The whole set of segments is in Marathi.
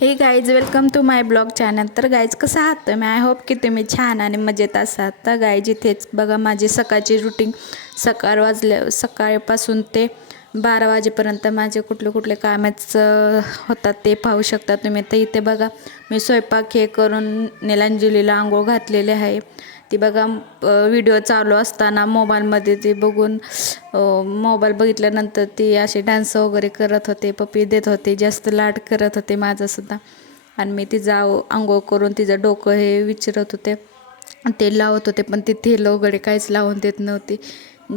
हे guys welcome to my blog channel. तर गाईज कसं आहात तुम्ही? आय होप की तुम्ही छान आणि मजेत असाल। तर गाईज इथेच बघा माझी सकाळची रुटीन। सकाळपासून ते 12 वाजेपर्यंत माझे कुठले कुठले कामच होतात ते पाहू शकता तुम्ही। तर इथे बघा मी स्वयंपाक हे करून नीलांजलीला आंघोळ घातलेले आहे। ती बघा व्हिडिओ चालू असताना मोबाईलमध्ये ते बघून मोबाईल बघितल्यानंतर ती असे डान्स वगैरे करत होते, पप्पी देत होते, जास्त लाड करत होते माझंसुद्धा। आणि मी तिचं आंघोळ करून तिचं डोकं हे विचारत होते, तेल लावत होते, पण ती तेल वगैरे काहीच लावून देत नव्हती,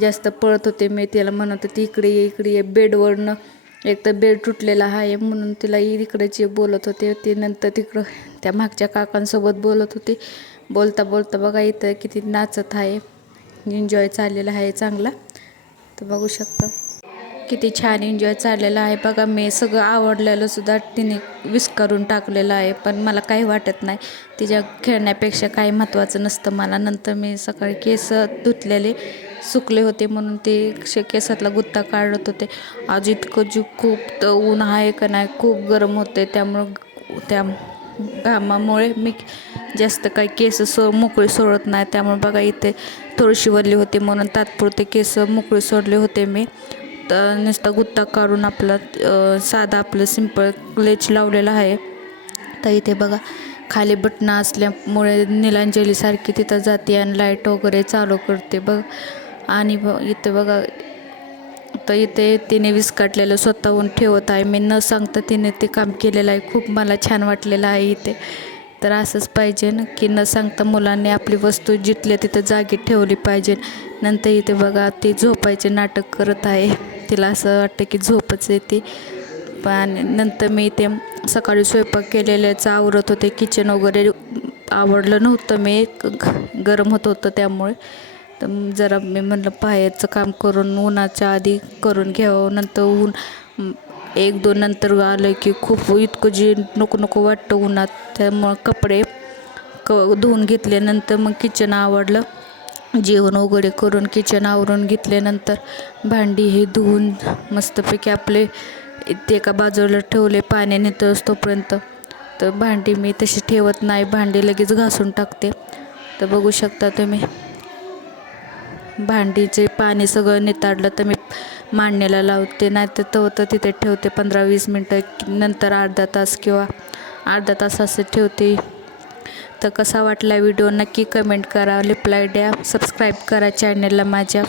जास्त पळत होते। मी तिला म्हणत होते इकडे ये इकडे ये, बेडवरनं एक तर बेड तुटलेला आहे म्हणून तिला इकडेच बोलत होते। ती नंतर तिकडं त्या मागच्या काकांसोबत बोलत होती। बोलता बोलता बघा इथं किती नाचत आहे, एन्जॉय चाललेला आहे चांगला। तर बघू शकता किती छान एन्जॉय चाललेला आहे बघा। मी सगळं आवडलेलं सुद्धा तिने विस्करून टाकलेलं आहे, पण मला काही वाटत नाही, तिच्या खेळण्यापेक्षा काही महत्त्वाचं नसतं मला। नंतर मी सकाळी केस धुतलेले सुकले होते म्हणून ते केसातला गुत्ता काढत होते। आज इतकं खूप ऊन आहे का नाही, खूप गरम होते, त्यामुळं त्या घामामुळे मी जास्त काही केस मोकळी सोडत नाही। त्यामुळे बघा इथे थोडीशी वल्ली होती म्हणून तात्पुरते केस मोकळी सोडले होते मी। तर नुसता गुत्ता काढून आपलं साधा आपलं सिंपल क्लेच लावलेला आहे। तर इथे बघा खाली बटणं असल्यामुळे नीलांजलीसारखी तिथं जाते आणि लाईट वगैरे चालू करते बघ। आणि इथे बघा तर इथे तिने विस्कटलेलं स्वतःहून ठेवत आहे, मी न सांगता तिने ते काम केलेलं आहे, खूप मला छान वाटलेलं आहे इथे। तर असंच पाहिजे ना की न सांगता मुलांनी आपली वस्तू जिथल्या तिथं जागी ठेवली पाहिजे। नंतर इथे बघा ती झोपायचे नाटक करत आहे, तिला असं वाटतं की झोपच येते। पण नंतर मी इथे सकाळी स्वयंपाक केलेल्याचं आवरत होते, किचन वगैरे आवडलं नव्हतं, मी गरम होतं त्यामुळे। तर जरा मी म्हणलं बाहेरचं काम करून उन्हाच्या आधी करून घ्यावं, नंतर ऊन 1-2 नंतर आलं की खूप इतकं जे नको नको वाटतं उन्हात, त्यामुळं कपडे धुवून घेतल्यानंतर मग किचन आवडलं, जेवण वगैरे करून किचन आवरून घेतल्यानंतर भांडी हे धुवून मस्तपैकी आपले ते एका बाजूला ठेवले पाणी नितळस तोपर्यंत। तर भांडी मी तशी ठेवत नाही, भांडी लगेच घासून टाकते। तर बघू शकता तुम्ही भांडीचे पाणी सगळं निताडलं तर मी मांडणीला लावते, नाही तर तिथे ठेवते 15-20 मिनटं, नंतर अर्धा तास किंवा अर्धा तास असं ठेवते। तर कसा वाटला व्हिडिओ नक्की कमेंट करा, रिप्लाय द्या, सबस्क्राईब करा चॅनलला माझ्या।